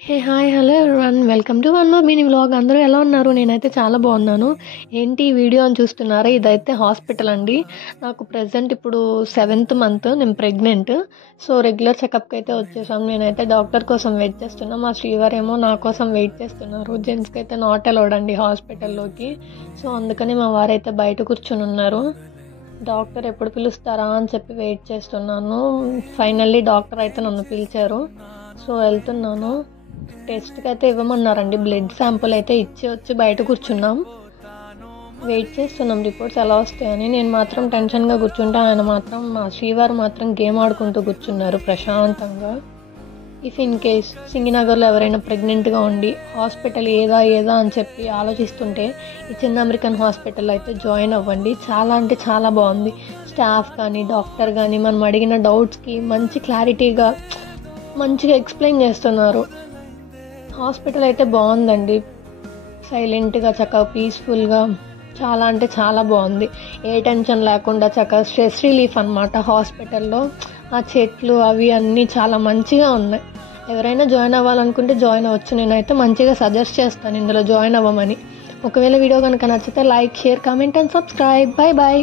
Hey! Hi! Hello everyone. Welcome to one more mini vlog. అందరూ ఎలా ఉన్నారు? నేనైతే చాలా బాగున్నాను. ఏంటి ఈ వీడియో అని చూస్తున్నారా? ఇదైతే హాస్పిటల్ అండి. నాకు ప్రెజెంట్ ఇప్పుడు 7th మంత్. నేను ప్రెగ్నెంట్. సో, రెగ్యులర్ చెకప్‌కి అయితే వచ్చేసాం. నేనైతే డాక్టర్ కోసం వెయిట్ చేస్తున్నా. మా శ్రీవారేమో నా కోసం వెయిట్ చేస్తున్నారు. జెంట్స్‌కి అయితే నాట్ అలౌడ్ అండి హాస్పిటల్‌లోకి. సో, అందుకని మా వారైతే బయట కూర్చొని ఉన్నారు. డాక్టర్ ఎప్పుడు పిలుస్తారా అని చెప్పి వెయిట్ చేస్తున్నాను. ఫైనల్లీ డాక్టర్ అయితే నన్ను పిలిచారు. సో, వెళ్తున్నాను. టెస్ట్‌కి అయితే ఇవ్వమన్నారండి. బ్లడ్ శాంపుల్ అయితే ఇచ్చి వచ్చి బయట కూర్చున్నాం. వెయిట్ చేస్తున్నాం రిపోర్ట్స్ ఎలా వస్తాయని. నేను మాత్రం టెన్షన్‌గా కూర్చుంటే, ఆయన మాత్రం మా శ్రీవారు మాత్రం గేమ్ ఆడుకుంటూ కూర్చున్నారు ప్రశాంతంగా. ఇఫ్ ఇన్ కేస్ సింగినగర్లో ఎవరైనా ప్రెగ్నెంట్గా ఉండి హాస్పిటల్ ఏదా అని చెప్పి ఆలోచిస్తుంటే, ఈ చిన్న అమెరికన్ హాస్పిటల్ అయితే జాయిన్ అవ్వండి. చాలా అంటే చాలా బాగుంది. స్టాఫ్ కానీ, డాక్టర్ కానీ మనం అడిగిన డౌట్స్కి మంచి క్లారిటీగా మంచిగా ఎక్స్ప్లెయిన్ చేస్తున్నారు. హాస్పిటల్ అయితే బాగుందండి. సైలెంట్గా చక్కగా పీస్ఫుల్గా చాలా అంటే చాలా బాగుంది. ఏ టెన్షన్ లేకుండా చక్కగా స్ట్రెస్ రిలీఫ్ అనమాట హాస్పిటల్లో. ఆ చెట్లు అవి అన్నీ చాలా మంచిగా ఉన్నాయి. ఎవరైనా జాయిన్ అవ్వాలనుకుంటే జాయిన్ అవ్వచ్చు. నేనైతే మంచిగా సజెస్ట్ చేస్తాను ఇందులో జాయిన్ అవ్వమని. ఒకవేళ వీడియో కనుక నచ్చితే like, share, comment and subscribe. Bye bye.